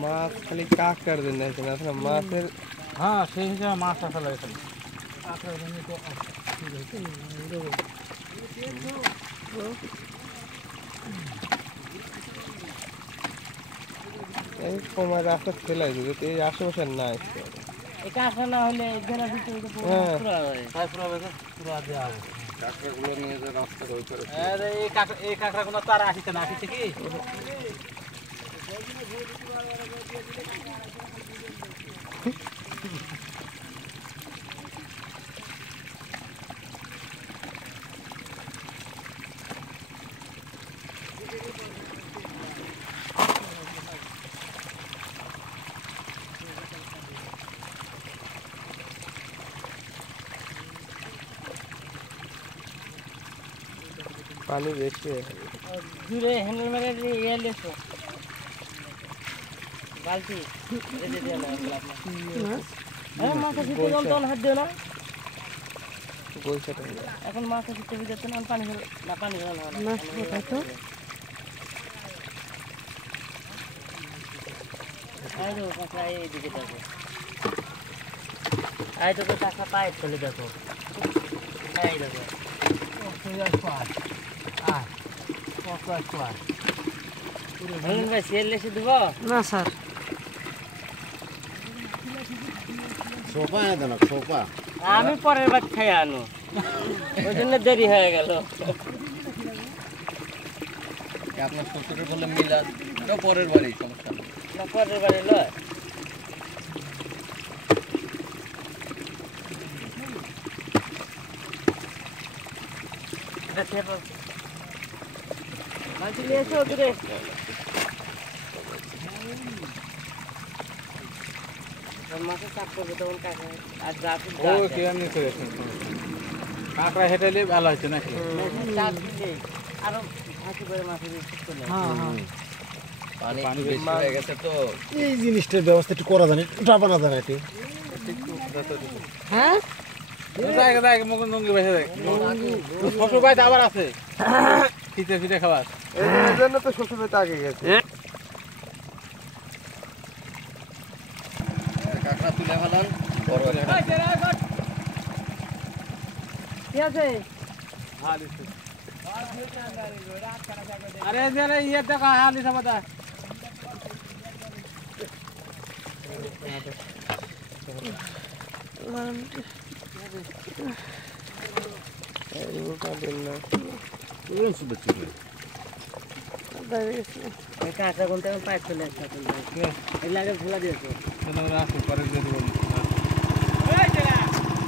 মাছ খালি কাঁকড়ার জন্য আছে না মাছের। হ্যাঁ সেই হিসাবে মাছ আসা লাগে খালি এই সময় রাস্তা ফেলাই দিবে এই আশেপাশে না আসতে এটা আসা না হলে এখানে পুরা দেওয়া হবে কাঁকড়াগুলো নিয়ে যে রাস্তা ওই করে এই কাঁকড়াগুলো তো আর আসিতে না আসিতে কি পানি বেশি দূরে হ্যান্ডেল মেরে ইয়ে লেছো বালতি এনে দিয়ে না হ্যাঁ মাছ আছে তো জল হাত দিও না গোলসাটা এখন মাছ আছে তো দিতে না পানি না পানি না মাছ কোথায় তো আই তো কাঁকড়া এইদিকে দেখো আই তো কাঁকড়া পাইপ চলে দেখো এই দেখো ভাই সেল লেসে দেব না স্যার সোফা এনে দেন সোফা আমি পরের বার খাই আনো ওই জন্য দেরি হয়ে গেল আপনার শ্বশুরের বলে মিলাদ এটা পরের বাড়ি সমস্যা না পরের বারে লয় এটা খেয়ে মাছ নিয়ে এসো দূরে মাছের চাপ করবে তখন কাঁকড়া আর যা ও কে আমি করেছেন কাঁকড়া হেঁটাইলে ভালো হচ্ছে নাকি চাপ দিলে আরো হাসি করে মাছ করলে পানি বেশি হয়ে গেছে তো এই জিনিসটার ব্যবস্থা একটু করা জানি ডাবা না জানা একটু হ্যাঁ দেখ দেখ মুখ নঙ্গি বেসে দেখ শ্বশুর বাড়িতে আবার আছে ফিতে ফিতে খাবার এই জন্য তো শ্বশুরের আগে গেছে কাঁকড়া তুলে ফেলান বড় কি আছে আরে যারা ইয়ে দেখা হালি সাবাদা কাঁকড়া কোনটা পাইপ চলে আসছে এই লাগে ভুলা দিয়েছো পরে দিয়ে দেবো